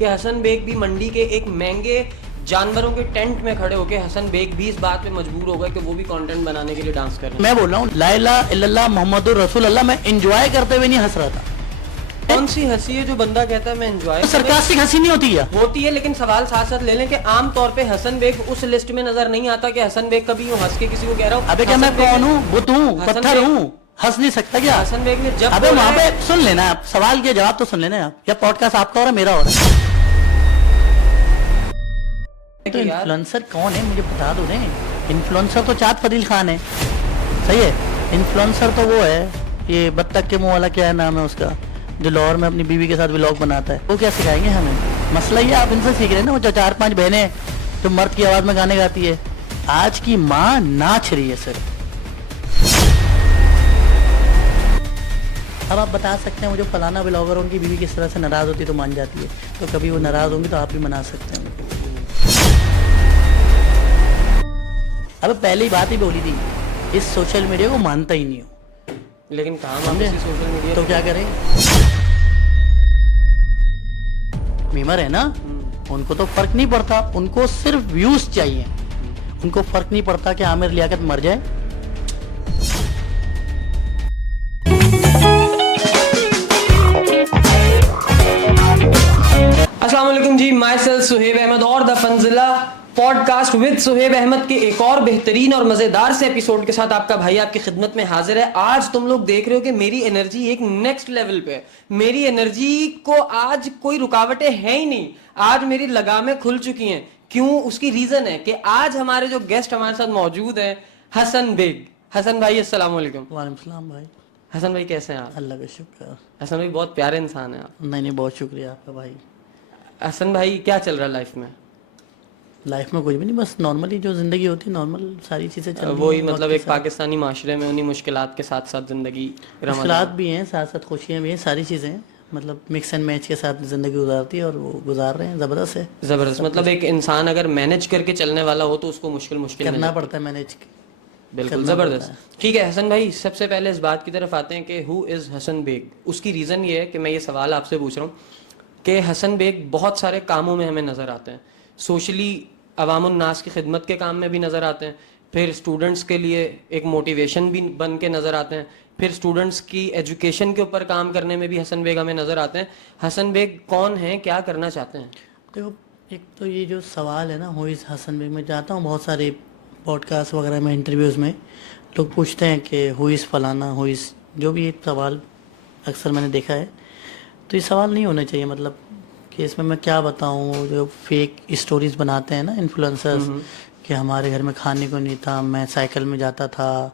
کہ حسن بیگ بھی منڈی کے ایک مہنگے جانوروں کے ٹینٹ میں کھڑے ہو کے حسن بیگ بھی اس بات پہ مجبور ہو گئے کہ وہ بھی کانٹینٹ بنانے کے لیے ڈانس کر رہے ہیں. میں بول رہا ہوں لا الہ الا اللہ محمد الرسول اللہ, میں انجوائے کرتے ہوئے نہیں ہنس رہا تھا. کون سی ہنسی ہے جو بندہ کہتا ہے میں انجوائے؟ سرکاسٹک ہنسی نہیں ہوتی ہے, لیکن سوال ساتھ ساتھ لے لیں کہ عام طور پہ حسن بیگ اس لسٹ میں نظر نہیں آتا کہ حسن بیگ کبھی یوں ہنس کے کسی کو کہہ رہا ہوں ابے کیا میں کون ہوں, بت ہوں, پتھر ہوں, ہنس نہیں سکتا کیا؟ حسن بیگ نے جب ابے وہاں پہ سن لینا آپ, سوال کے جواب تو سن لینا آپ, یا پوڈ کاسٹ آپ کا ہو رہا ہے میرا ہو رہا ہے. تو انفلوئنسر کون ہے مجھے بتا دو نا. انفلوئنسر تو چاند فضیل خان ہے, صحیح ہے. انفلوئنسر تو وہ ہے یہ بطخ کے منہ والا, کیا نام ہے اس کا, جو لاہور میں اپنی بیوی کے ساتھ ولاگ بناتا ہے. وہ کیا سکھائیں گے ہمیں؟ مسئلہ یہ آپ ان سے سیکھ رہے ہیں نا, وہ جو 4-5 بہنیں جو مرد کی آواز میں گانے گاتی ہے. آج کی ماں ناچ رہی ہے صرف. اب آپ بتا سکتے ہیں وہ جو فلانا ولاگر ان کی بیوی کس طرح سے ناراض ہوتی ہے تو مان جاتی ہے, تو کبھی وہ ناراض ہوں گی تو آپ بھی منا سکتے ہیں. اب پہلے ہی بات ہی بولی تھی, اس سوشل میڈیا کو مانتا ہی نہیں ہوں, لیکن کام سوشل میڈیا تو کیا کریں؟ میمر ہے نا, ان کو تو فرق نہیں پڑتا, ان کو صرف ویوز چاہیے. ان کو فرق نہیں پڑتا کہ عامر لیاقت مر جائے. السلام علیکم جی, مائی سیلف سہیب احمد اور دا فنزلہ podcast with Suhaib Ahmed کے ایک اور بہترین اور مزیدار سے ایپیسوڈ کے ساتھ آپ کا بھائی آپ کی خدمت میں حاضر ہے. آج تم لوگ دیکھ رہے ہو کہ میری انرجی ایک نیکسٹ لیول پہ, میری انرجی کو آج کوئی رکاوٹیں ہیں ہی نہیں. آج میری لگامیں کھل چکی ہیں. کیوں؟ اس کی ریزن ہے کہ آج ہمارے جو گیسٹ ہمارے ساتھ موجود ہیں حسن بیگ. حسن بھائی السلام علیکم. وعلیکم السلام بھائی. حسن بھائی کیسے ہیں آپ؟ اللہ کا شکر. حسن بھائی بہت پیارے انسان ہیں آپ. نہیں بہت شکریہ آپ کا بھائی. حسن بھائی کیا چل رہا ہے لائف میں؟ لائف میں کچھ بھی نہیں, بس نارملی جو زندگی ہوتی ہے نارمل ساری چیزیں چل رہی ہیں. وہی مطلب ایک پاکستانی معاشرے میں انہیں مشکلات کے ساتھ ساتھ زندگی, مشکلات بھی ہیں ساتھ ساتھ خوشیاں بھی ہیں, ساری چیزیں ہیں, مطلب مکس اینڈ میچ کے ساتھ زندگی گزارتی ہے اور وہ گزار رہے ہیں. زبردست ہے, زبردست. مطلب ایک انسان اگر مینج کر کے چلنے والا ہو تو اس کو مشکل کرنا پڑتا ہے مینج. بالکل زبردست. ٹھیک ہے حسن بھائی, سب سے پہلے اس بات کی طرف آتے ہیں کہ ہو از حسن بیگ. اس کی ریزن یہ ہے کہ میں یہ سوال آپ سے پوچھ رہا ہوں کہ حسن بیگ بہت سارے کاموں میں ہمیں نظر آتے ہیں. سوشلی عوام الناس کی خدمت کے کام میں بھی نظر آتے ہیں, پھر اسٹوڈنٹس کے لیے ایک موٹیویشن بھی بن کے نظر آتے ہیں, پھر اسٹوڈنٹس کی ایجوکیشن کے اوپر کام کرنے میں بھی حسن بیگ ہمیں نظر آتے ہیں. حسن بیگ کون ہیں, کیا کرنا چاہتے ہیں؟ دیکھو ایک تو یہ جو سوال ہے نا ہو از حسن بیگ, میں جاتا ہوں بہت سارے پوڈ کاسٹ وغیرہ میں انٹرویوز میں لوگ پوچھتے ہیں کہ ہو از فلانا, ہو از جو بھی ایک سوال اکثر میں نے دیکھا ہے. تو یہ سوال نہیں ہونا چاہیے, مطلب کہ اس میں کیا بتاؤں, جو فیک اسٹوریز بناتے ہیں نا انفلوئنسرز کہ ہمارے گھر میں کھانے کو نہیں تھا, میں سائیکل میں جاتا تھا,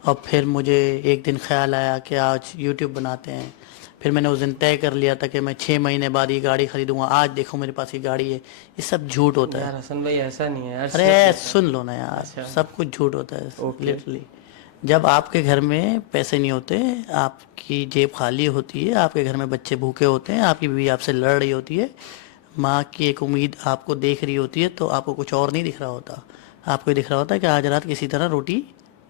اور پھر مجھے ایک دن خیال آیا کہ آج یوٹیوب بناتے ہیں, پھر میں نے اس دن طے کر لیا تھا کہ میں 6 مہینے بعد یہ گاڑی خریدوں گا, آج دیکھو میرے پاس یہ گاڑی ہے. یہ سب جھوٹ ہوتا ہے یار حسن بھائی ایسا نہیں ہے یار. ارے سن لو نا یار, سب کچھ جھوٹ ہوتا ہے لٹرلی. جب آپ کے گھر میں پیسے نہیں ہوتے, آپ کی جیب خالی ہوتی ہے, آپ کے گھر میں بچے بھوکے ہوتے ہیں, آپ کی بیوی آپ سے لڑ رہی ہوتی ہے, ماں کی ایک امید آپ کو دیکھ رہی ہوتی ہے, تو آپ کو کچھ اور نہیں دکھ رہا ہوتا. آپ کو یہ دکھ رہا ہوتا ہے کہ آج رات کسی طرح روٹی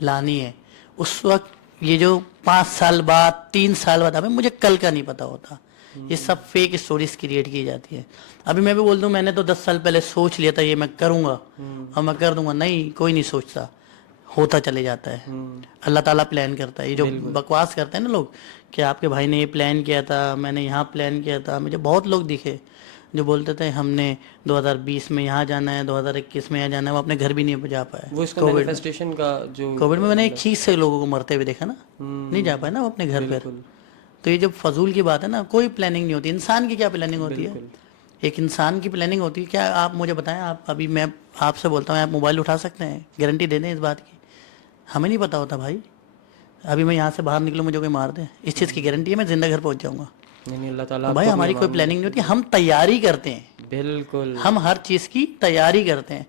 لانی ہے. اس وقت یہ جو 5 سال بعد 3 سال بعد, ابھی مجھے کل کا نہیں پتا ہوتا. یہ سب فیک اسٹوریز کریٹ کی جاتی ہے. ابھی میں بھی بول دوں میں نے تو 10 سال پہلے سوچ لیا تھا یہ میں کروں گا اور میں کر دوں گا, نہیں کوئی نہیں سوچتا, ہوتا چلے جاتا ہے. اللہ تعالیٰ پلان کرتا ہے. یہ جو بکواس کرتے ہیں نا لوگ کہ آپ کے بھائی نے یہ پلان کیا تھا, میں نے یہاں پلان کیا تھا, مجھے بہت لوگ دکھے جو بولتے تھے ہم نے 2020 میں یہاں جانا ہے, 2021 میں یہاں جانا ہے, وہ اپنے گھر بھی نہیں جا پائے. وہ اس کا مینیفیسٹیشن کا جو کووڈ میں نے ایک چیز سے لوگوں کو مرتے ہوئے دیکھا نا, نہیں جا پائے نا وہ اپنے گھر پر. تو یہ جو فضول کی بات ہے نا, کوئی پلاننگ نہیں ہوتی. انسان کی کیا پلاننگ ہوتی ہے؟ ایک انسان کی پلاننگ ہوتی ہے. کیا آپ مجھے بتائیں, آپ ابھی میں آپ سے بولتا ہوں آپ موبائل اٹھا سکتے ہیں, گارنٹی دے دیں اس بات کی؟ ہمیں نہیں پتا ہوتا بھائی. ابھی میں یہاں سے باہر نکلوں مجھے کوئی مار دے, اس چیز کی گارنٹی ہے میں زندہ گھر پہنچ جاؤں گا. نہیں اللہ تعالیٰ بھائی ہماری کوئی پلاننگ نہیں ہوتی, ہم تیاری کرتے ہیں. بالکل ہم ہر چیز کی تیاری کرتے ہیں.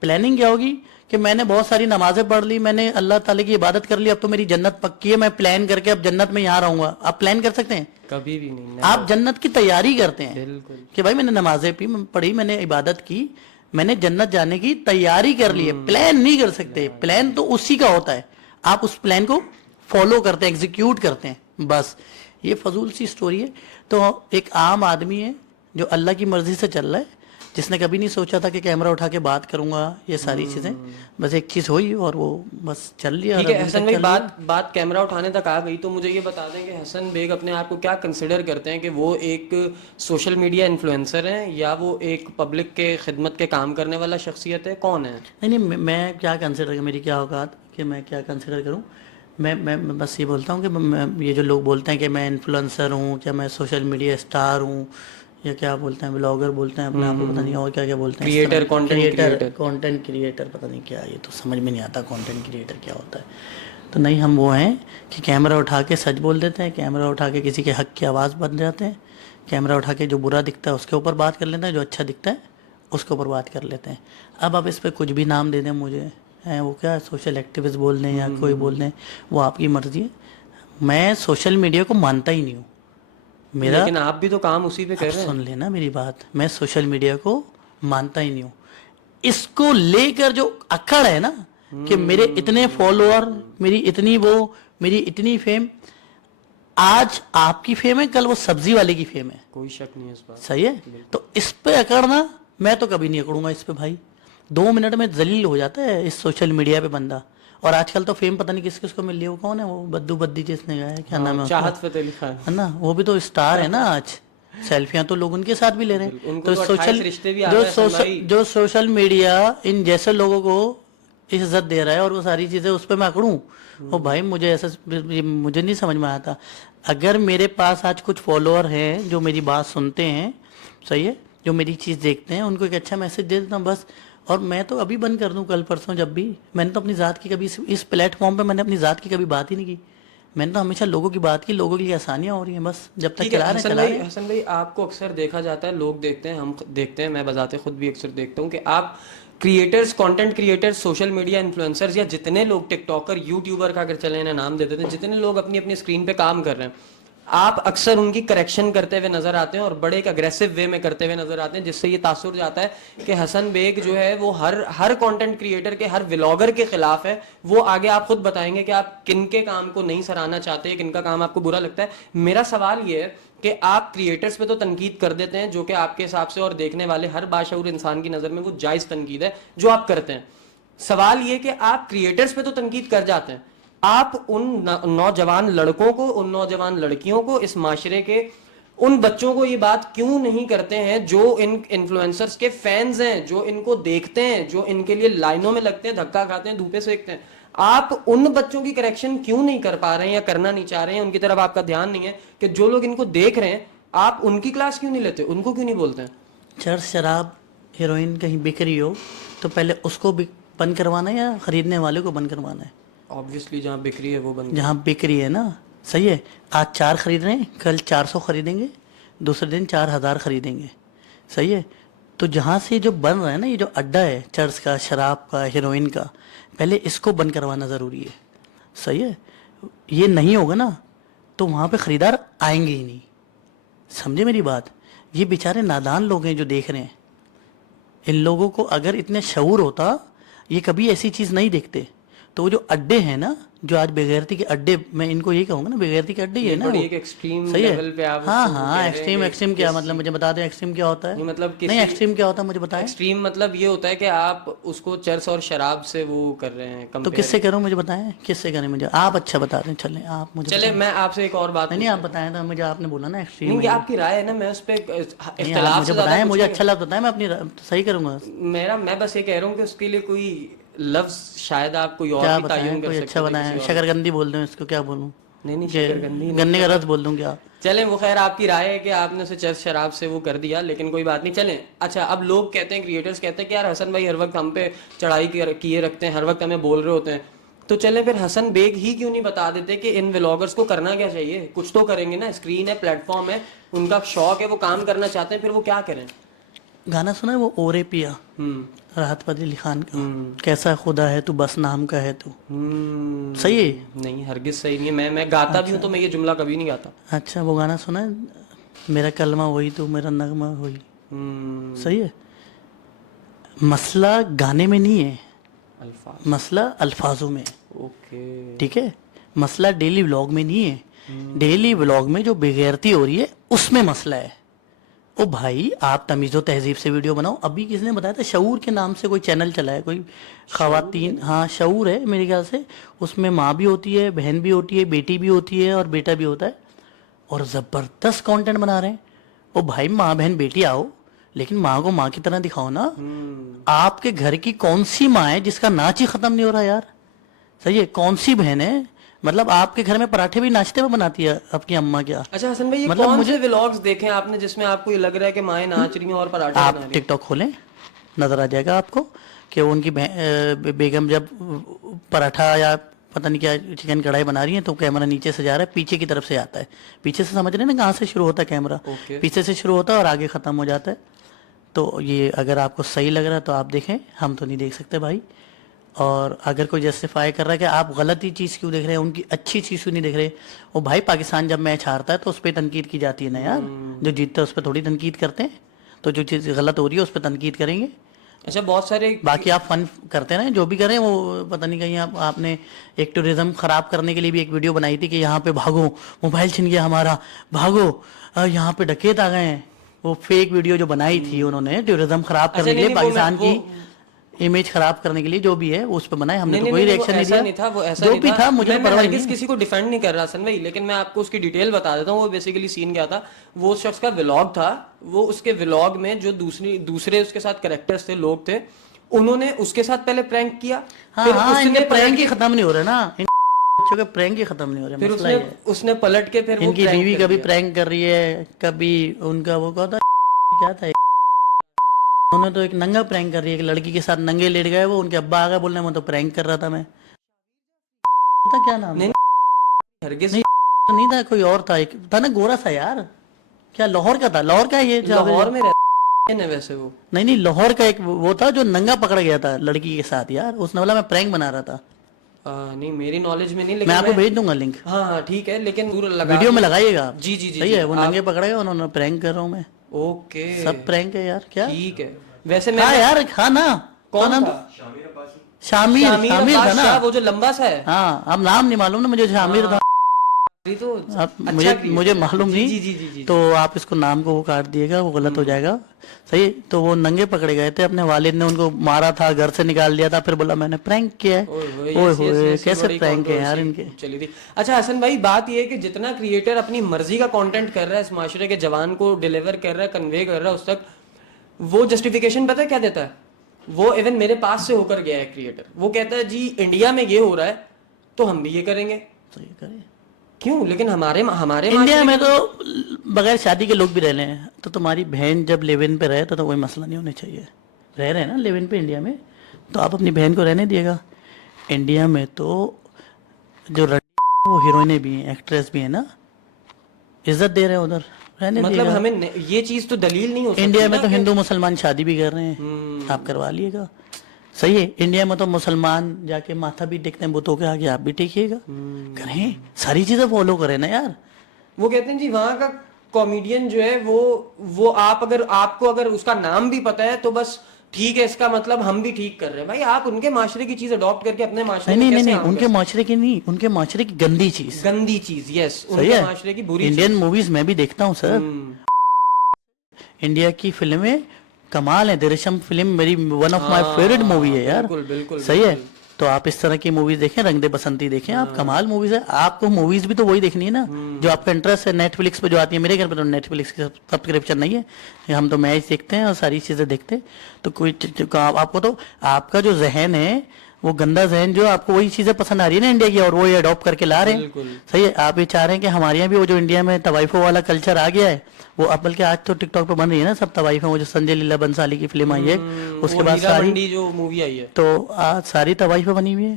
پلاننگ کیا ہوگی کہ میں نے بہت ساری نمازیں پڑھ لی, میں نے اللہ تعالیٰ کی عبادت کر لی, اب تو میری جنت پکی ہے, میں پلان کر کے اب جنت میں یہاں رہوں گا. آپ پلان کر سکتے ہیں؟ کبھی بھی نہیں. آپ جنت کی تیاری کرتے ہیں بالکل کہ بھائی میں نے نمازیں پڑھی, میں نے عبادت کی, میں نے جنت جانے کی تیاری کر لی ہے. پلان نہیں کر سکتے. پلان تو اسی کا ہوتا ہے, آپ اس پلان کو فالو کرتے ہیں, ایگزیکیوٹ کرتے ہیں, بس. یہ فضول سی سٹوری ہے. تو ایک عام آدمی ہے جو اللہ کی مرضی سے چل رہا ہے, جس نے کبھی نہیں سوچا تھا کہ کیمرہ اٹھا کے بات کروں گا, یہ ساری چیزیں بس ایک چیز ہوئی اور وہ بس چل رہی ہے. ٹھیک ہے حسن بھائی, بات کیمرہ اٹھانے تک آ گئی تو مجھے یہ بتا دیں کہ حسن بیگ اپنے آپ کو کیا کنسیڈر کرتے ہیں, کہ وہ ایک سوشل میڈیا انفلوئنسر ہیں یا وہ ایک پبلک کے خدمت کے کام کرنے والا شخصیت ہے, کون ہے؟ نہیں میں کیا کنسیڈر, میری کیا اوقات کہ میں کیا کنسیڈر کروں. میں بس یہ بولتا ہوں کہ یہ جو لوگ بولتے ہیں کہ میں انفلوئنسر ہوں, کیا میں سوشل میڈیا اسٹار ہوں, یا کیا بولتے ہیں بلاگر بولتے ہیں اپنے آپ کو, پتہ نہیں اور کیا بولتے ہیں, کریٹر, کانٹینٹ کریٹر, پتہ نہیں کیا, یہ تو سمجھ میں نہیں آتا کانٹینٹ کریٹر کیا ہوتا ہے. تو نہیں, ہم وہ ہیں کہ کیمرہ اٹھا کے سچ بول دیتے ہیں, کیمرہ اٹھا کے کسی کے حق کی آواز بن جاتے ہیں, کیمرہ اٹھا کے جو برا دکھتا ہے اس کے اوپر بات کر لیتے ہیں, جو اچھا دکھتا ہے اس کے اوپر بات کر لیتے ہیں. اب آپ اس پہ کچھ بھی نام دے دیں مجھے, وہ کیا سوشل ایکٹیوسٹ بول دیں یا کوئی بول دیں, وہ آپ کی مرضی ہے. میں سوشل میڈیا کو مانتا ہی نہیں ہوں. میرا, لیکن آپ بھی تو کام اسی پہ کر رہے ہیں. سن لینا میری بات, میں سوشل میڈیا کو مانتا ہی نہیں ہوں. اس کو لے کر جو اکڑ ہے نا کہ میرے اتنے فالوور, میری اتنی وہ, میری اتنی فیم, آج آپ کی فیم ہے, کل وہ سبزی والے کی فیم ہے, کوئی شک نہیں اس بات. صحیح ہے. تو اس پہ اکڑنا, میں تو کبھی نہیں اکڑوں گا اس پہ بھائی. 2 منٹ میں ذلیل ہو جاتا ہے اس سوشل میڈیا پہ بندہ. اور آج کل تو فیم پتہ نہیں کس کس کو مل رہی ہے. وہ کون ہے وہ بدو بدی جس نے گایا ہے, کیا نام ہے, چاہت فتح علی خان ہے نا, وہ بھی تو اسٹار ہے نا آج. سیلفیاں تو لوگ ان کے ساتھ بھی لے رہے ہیں. تو جو سوشل میڈیا ان جیسے لوگوں کو عزت دے رہا ہے اور وہ ساری چیزیں, اس پہ میں اکڑوں. اور بھائی مجھے ایسا, مجھے نہیں سمجھ میں آتا. اگر میرے پاس آج کچھ فالوور ہیں جو میری بات سنتے ہیں, صحیح ہے, جو میری چیز دیکھتے ہیں, ان کو ایک اچھا میسج دے دیتا ہوں بس. اور میں تو ابھی بند کر دوں کل پرسوں, جب بھی میں نے تو اپنی ذات کی کبھی اس پلیٹ فارم پہ میں نے اپنی ذات کی کبھی بات ہی نہیں کی. میں نے تو ہمیشہ لوگوں کی بات کی, لوگوں کے لیے آسانیاں ہو رہی ہیں, بس جب تک چلا رہے ہیں. حسن بھائی, آپ کو اکثر دیکھا جاتا ہے, لوگ دیکھتے ہیں, ہم دیکھتے ہیں, میں بذات خود بھی اکثر دیکھتا ہوں کہ آپ creators, content creators, social media influencers, یا جتنے لوگ ٹک ٹاکر, یوٹیوبر کا اگر چلیں انہیں نام دے دیتے ہیں, جتنے لوگ اپنی اپنی اسکرین پہ کام کر رہے ہیں, آپ اکثر ان کی کریکشن کرتے ہوئے نظر آتے ہیں اور بڑے ایک اگریسو وے میں کرتے ہوئے نظر آتے ہیں, جس سے یہ تاثر جاتا ہے کہ حسن بیگ جو ہے وہ ہر کانٹینٹ کریٹر کے, ہر ولاگر کے خلاف ہے. وہ آگے آپ خود بتائیں گے کہ آپ کن کے کام کو نہیں سراہنا چاہتے, کن کا کام آپ کو برا لگتا ہے. میرا سوال یہ ہے کہ آپ کریٹرز پہ تو تنقید کر دیتے ہیں, جو کہ آپ کے حساب سے اور دیکھنے والے ہر باشعور انسان کی نظر میں وہ جائز تنقید ہے جو آپ کرتے ہیں. سوال یہ کہ آپ کریٹرز پہ تو تنقید کر جاتے ہیں, آپ ان نوجوان لڑکوں کو, ان نوجوان لڑکیوں کو, اس معاشرے کے ان بچوں کو یہ بات کیوں نہیں کرتے ہیں جو ان انفلوئنسرز کے فینز ہیں, جو ان کو دیکھتے ہیں, جو ان کے لیے لائنوں میں لگتے ہیں, دھکا کھاتے ہیں, دھوپے سیکتے ہیں. آپ ان بچوں کی کریکشن کیوں نہیں کر پا رہے ہیں یا کرنا نہیں چاہ رہے ہیں, ان کی طرف آپ کا دھیان نہیں ہے کہ جو لوگ ان کو دیکھ رہے ہیں, آپ ان کی کلاس کیوں نہیں لیتے, ان کو کیوں نہیں بولتے ہیں؟ چرس, شراب, ہیروئن کہیں بک رہی ہو تو پہلے اس کو بند کروانا ہے یا خریدنے والے کو بند کروانا ہے؟ آبویسلی جہاں بک رہی ہے وہ بند, جہاں بک رہی ہے نا, صحیح ہے. آج 4 خرید رہے ہیں, کل 400 خریدیں گے, دوسرے دن 4000 خریدیں گے, صحیح ہے. تو جہاں سے جو بن رہا ہے نا, یہ جو اڈا ہے چرس کا, شراب کا, ہیروئن کا, پہلے اس کو بند کروانا ضروری ہے, صحیح ہے. یہ نہیں ہوگا نا تو وہاں پہ خریدار آئیں گے ہی نہیں, سمجھے میری بات. یہ بیچارے نادان لوگ ہیں جو دیکھ رہے ہیں. ان لوگوں کو اگر اتنے شعور ہوتا, یہ کبھی ایسی چیز نہیں دیکھتے. تو وہ جو اڈے ہیں نا, جو آج بےغیرتی کے اڈے, میں ان کو یہی کہوں گا نا, بےغیرتی کے اڈے ہی ہے نا, صحیح ہے. ہاں, ایکسٹریم کیا مطلب, مجھے بتا دیں ایکسٹریم کیا ہوتا ہے. مطلب نہیں, ایکسٹریم کیا ہوتا ہے مجھے بتائیں. ایکسٹریم مطلب یہ ہوتا ہے کہ آپ اس کو چرس اور شراب سے وہ کر رہے ہیں. تو کس سے کروں, مجھے بتائیں کس سے کریں, مجھے آپ اچھا بتا دیں. چلیں آپ مجھے, چلے میں آپ سے ایک اور بات, نہیں آپ بتائیں تھا مجھے, آپ نے بولا نا ایکسٹریم, نہیں آپ کی رائے ہے نا, میں اس پہ اختلاف مجھے بتائیں, مجھے اچھا لگتا بتائیں, میں اپنی صحیح کروں گا. میں بس یہ کہہ رہا ہوں کہ اس کے لیے کوئی لفظ شاید آپ کوئی اور بھی تعین کر سکتے ہیں. اچھا بتائیں, شکرگندی بول دوں اس کو, کیا بولوں؟ نہیں شکرگندی, گنے کا رس بول دوں کیا؟ چلیں وہ خیر آپ کی رائے ہے کہ آپ نے اسے چرس شراب سے وہ کر دیا, لیکن کوئی بات نہیں. چلیں اچھا, اب لوگ کہتے ہیں, کریٹرز کہتے ہیں کہ یار حسن بھائی ہر وقت ہم پہ چڑھائی کیے رکھتے ہیں, ہر وقت ہمیں بول رہے ہوتے ہیں. تو چلیں پھر حسن بیگ ہی کیوں نہیں بتا دیتے کہ ان ولاگرز کو کرنا کیا چاہیے؟ کچھ تو کریں گے نا, اسکرین ہے, پلیٹ فارم ہے, ان کا شوق ہے, وہ کام کرنا چاہتے ہیں, پھر وہ کیا کریں؟ گانا سنا ہے وہ اورے پیا, راحت فتح علی خان کا, کیسا خدا ہے تو بس نام کا ہے تو, صحیح ہے؟ نہیں ہرگز صحیح نہیں ہے. میں گاتا بھی ہوں تو میں یہ جملہ کبھی نہیں گاتا. اچھا, وہ گانا سنا ہے, میرا کلمہ وہی تو میرا نغمہ وہی, صحیح ہے. مسئلہ گانے میں نہیں ہے, مسئلہ الفاظوں میں. اوکے, ٹھیک ہے, مسئلہ ڈیلی ولاگ میں نہیں ہے. ڈیلی ولاگ میں جو بےغیرتی ہو رہی ہے اس میں مسئلہ ہے, او بھائی آپ تمیز و تہذیب سے ویڈیو بناؤ. ابھی کس نے بتایا تھا شعور کے نام سے کوئی چینل چلا ہے, کوئی خواتین, ہاں شعور ہے میرے خیال سے, اس میں ماں بھی ہوتی ہے, بہن بھی ہوتی ہے, بیٹی بھی ہوتی ہے اور بیٹا بھی ہوتا ہے, اور زبردست کانٹینٹ بنا رہے ہیں. او بھائی ماں بہن بیٹی آؤ, لیکن ماں کو ماں کی طرح دکھاؤ نا. آپ کے گھر کی کون سی ماں ہے جس کا ناچ ہی ختم نہیں ہو رہا یار؟ صحیح ہے, کون سی بہن ہے مطلب آپ کے گھر میں پراٹھے بھی ناشتے میں بناتی ہے آپ کی اماں کیا؟ اچھا حسن بھائی, یہ مطلب کون سے ولاگز دیکھے آپ نے جس میں آپ کو یہ لگ رہا ہے کہ مائیں ناچ رہی ہیں اور پراٹھے آپ بنا رہی ہیں؟ ٹک ٹاک کھولیں, نظر آ جائے گا آپ کو کہ ان کی بیگم جب پراٹھا یا پتہ نہیں کیا چکن کڑھائی بنا رہی ہیں تو کیمرہ نیچے سے جا رہا ہے, پیچھے کی طرف سے آتا ہے. پیچھے سے سمجھ رہے ہیں نا کہاں سے شروع ہوتا ہے کیمرہ, پیچھے سے شروع ہوتا ہے اور آگے ختم ہو جاتا ہے. تو یہ اگر آپ کو صحیح لگ رہا ہے تو آپ دیکھیں, ہم تو نہیں دیکھ سکتے بھائی. اور اگر کوئی جسٹیفائی کر رہا ہے کہ آپ غلط ہی چیز کیوں دیکھ رہے ہیں, ان کی اچھی چیز کیوں نہیں دیکھ رہے, وہ بھائی پاکستان جب میچ ہارتا ہے تو اس پہ تنقید کی جاتی ہے نا یار, جو جیتتا ہے اس پہ تھوڑی تنقید کرتے ہیں. تو جو چیز غلط ہو رہی ہے اس پہ تنقید کریں گے. اچھا بہت سارے باقی آپ فن کرتے ہیں جو بھی کریں, وہ پتہ نہیں کہیں آپ نے ایک ٹورزم خراب کرنے کے لیے بھی ایک ویڈیو بنائی تھی کہ یہاں پہ بھاگو, موبائل چھن گیا ہمارا, بھاگو, یہاں پہ ڈکیت آ گئے ہیں. وہ فیک ویڈیو جو بنائی تھی انہوں نے ٹورزم خراب اچھا کرنے کے نہیں لیے, نہیں, پاکستان کی امیج خراب کرنے کے لیے, جو بھی ہے اس پہ بنائے. ہم نے تو کوئی وہ ریئیکشن نہیں ایسا دیا, نہیں تھا, وہ ایسا جو نہیں بھی تھا مجھے میں تو پرواہ ہرگز نہیں. کسی کو ڈیفینڈ نہیں کر رہا حسن بھائی, لیکن میں آپ کو اس کی ڈیٹیل بتا دیتا ہوں. وہ بیسیکلی سین کیا تھا, وہ اس شخص کا ولاگ تھا, وہ اس کے ولاگ میں جو دوسرے اس کے ساتھ کریکٹرز تھے, لوگ تھے, انہوں نے اس کے ساتھ پہلے پرینک کیا. ہاں ہاں, ان کے پرینک ہی ختم نہیں ہو رہے نا, ان بچوں کے پرینک ہی ختم نہیں ہو رہے, پھر مسئلہ یہ ہے. اس نے پلٹ کے پھر ان وہ کی پرینک بیوی کر کبھی دیا. پرینک کر رہی ہے, کبھی ان کا وہ کہتا کیا تھا, انہوں نے تو ایک ننگا پرینک کر رہی ہے, ایک لڑکی کے ساتھ ننگے لیٹ گئے, وہ ان کے ابا آ گئے بولنے میں تو پرینک کر رہا تھا میں. کیا نام نہیں تھا؟ ہرگز نہیں تھا, کوئی اور تھا, ایک تھا نا گورا سا یار, کیا لاہور کا تھا, لاہور کا یہ لاہور میں رہتے ہیں ویسے وہ. نہیں لاہور کا ایک وہ تھا جو ننگا پکڑ گیا تھا لڑکی کے ساتھ یار, اس نے بولا میں پرینک بنا رہا تھا. نہیں میری نالج میں نہیں, میں لیکن آپ کو بھیج دوں گا لنک, ہاں ہاں ٹھیک ہے, لیکن ویڈیو میں لگائیے گا آپ. جی جی جی صحیح جی ہے, وہ ننگے پکڑے گئے, انہوں نے پرینک کر رہا ہوں میں. اوکے سب پرینک ہے یار, کیا ٹھیک ہے. ویسے تھا یار, تھا نا, کون نام تھا؟ شامیر تھا عباس نا, شاہ, وہ جو لمبا سا ہے. ہاں اب نام نہیں معلوم نا مجھے, شامیر تھا. تو مجھے معلوم جی نہیں, جی جی جی جی تو آپ اس کو نام کو وہ کاٹ دیے گا, وہ غلط ہو جائے گا. صحیح. تو وہ ننگے پکڑے گئے تھے, اپنے والد نے ان کو مارا تھا, گھر سے نکال دیا تھا, پھر بولا میں نے پرینک کیا ہے. اوئے ہوئے کیسے پرینک ہے یار ان کے. چلی تھی. اچھا حسن بھائی, بات یہ ہے کہ جتنا کریٹر اپنی مرضی کا کانٹینٹ کر رہا ہے, اس معاشرے کے جوان کو ڈیلیور کر رہا ہے, کنوے کر رہا ہے اس تک, وہ جسٹیفیکیشن پتہ ہے کیا دیتا ہے؟ وہ ایون میرے پاس سے ہو کر گیا ہے کریٹر, وہ کہتا ہے جی انڈیا میں یہ ہو رہا ہے تو ہم بھی یہ کریں گے. صحیح کریں. کیوں؟ لیکن ہمارے انڈیا میں تو بغیر شادی کے لوگ بھی رہ رہے ہیں, تو تمہاری بہن جب لیون پہ رہے تو کوئی مسئلہ نہیں ہونا چاہیے. رہ رہے ہیں نا لیون پہ انڈیا میں, تو آپ اپنی بہن کو رہنے دیے گا. انڈیا میں تو جو وہ ہیروئنیں بھی ہیں, ایکٹریس بھی ہیں نا, عزت دے رہے ہیں ادھر, رہنے دیے مطلب گا. ہمیں یہ چیز تو دلیل نہیں ہو سکتی انڈیا میں نا تو کہ ہندو مسلمان شادی بھی کر رہے ہیں, آپ کروا لیے گا. صحیح ہے. انڈیا میں تو مسلمان جا کے ماتھا بھی ٹیکتے ہیں بتوں کے آگے, آپ بھی ٹیکیے گا. کریں, ساری چیزیں فالو کریں نا یار. وہ کہتے ہیں جی وہاں کا کامیڈین جو ہے وہ آپ کو اگر اس کا نام بھی پتا ہے تو بس ٹھیک ہے, اس کا مطلب ہم بھی ٹھیک کر رہے ہیں. بھائی آپ ان کے معاشرے کی چیز اڈاپٹ کر کے اپنے معاشرے میں کیسے نہیں, ان کے معاشرے کی نہیں, ان کے معاشرے کی گندی چیز. گندی چیز, یس, ان صحیح کے ہے. معاشرے کی بری چیز. انڈین موویز میں بھی دیکھتا ہوں سر, انڈیا کی فلمیں کمال ہیں. درشم فلم میری one of my favourite movie ہے یار. بالکل بالکل صحیح ہے. تو آپ اس طرح کی موویز دیکھیں, رنگ دے بسنتی دیکھیں, آپ کمال موویز ہے. آپ کو موویز بھی تو وہی دیکھنی ہے نا جو آپ کا انٹرسٹ ہے. نیٹ فلکس پہ جو آتی ہے, میرے گھر پہ تو نیٹ فلکس کی سبسکرپشن نہیں ہے, ہم تو میچ دیکھتے ہیں اور ساری چیزیں دیکھتے ہیں. تو کوئی آپ کو تو آپ کا جو ذہن ہے وہ گندا ذہن, جو آپ کو وہی چیزیں پسند آ رہی ہے نا انڈیا کی, اور وہ یہ اڈاپٹ کر کے لا رہے ہیں. صحیح ہے. آپ یہ چاہ رہے ہیں کہ ہمارے یہاں بھی وہ جو انڈیا میں طوائفوں والا کلچر آ گیا ہے, وہ بلکہ آج تو ٹک ٹاک پہ بن رہی ہے نا سب طوائف ہیں. وہ جو سنجے لیلا بنسالی کی فلم آئی ہے, اس کے بعد ساری جو مووی آئی ہے, تو آج ساری طوائفیں بنی ہوئی ہیں.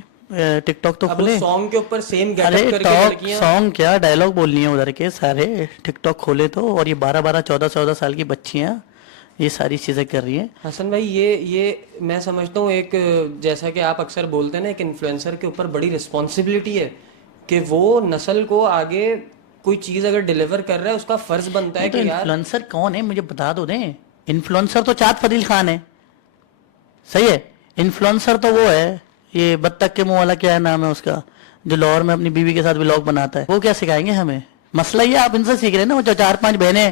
ٹک ٹاک تو کھلے, سانگ کے اوپر سیم گیٹ ارے اپ کر کے ٹاک لڑکیاں, سانگ کیا ڈائلاگ بولنی ہے ادھر کے سارے. ٹک ٹاک کھولے تو, اور یہ 12 14 سال کی بچیاں یہ ساری چیزیں کر رہی ہیں. حسن بھائی یہ میں سمجھتا ہوں ایک, جیسا کہ آپ اکثر بولتے ہیں نا, ایک انفلوئنسر کے اوپر بڑی رسپانسبلٹی ہے کہ وہ نسل کو آگے کوئی چیز اگر ڈیلیور کر رہا ہے, اس کا فرض بنتا ہے کہ یار. انفلوئنسر کون ہے مجھے بتا دو دیں. انفلوئنسر تو چاند فضیل خان ہے. صحیح ہے. انفلوئنسر تو وہ ہے, یہ بطخ کے منہ والا کیا ہے نام ہے اس کا, جو لاہور میں اپنی بیوی کے ساتھ ولاگ بناتا ہے. وہ کیا سکھائیں گے ہمیں؟ مسئلہ یہ آپ ان سے سیکھ رہے ہیں نا. وہ جو 4 5 بہنیں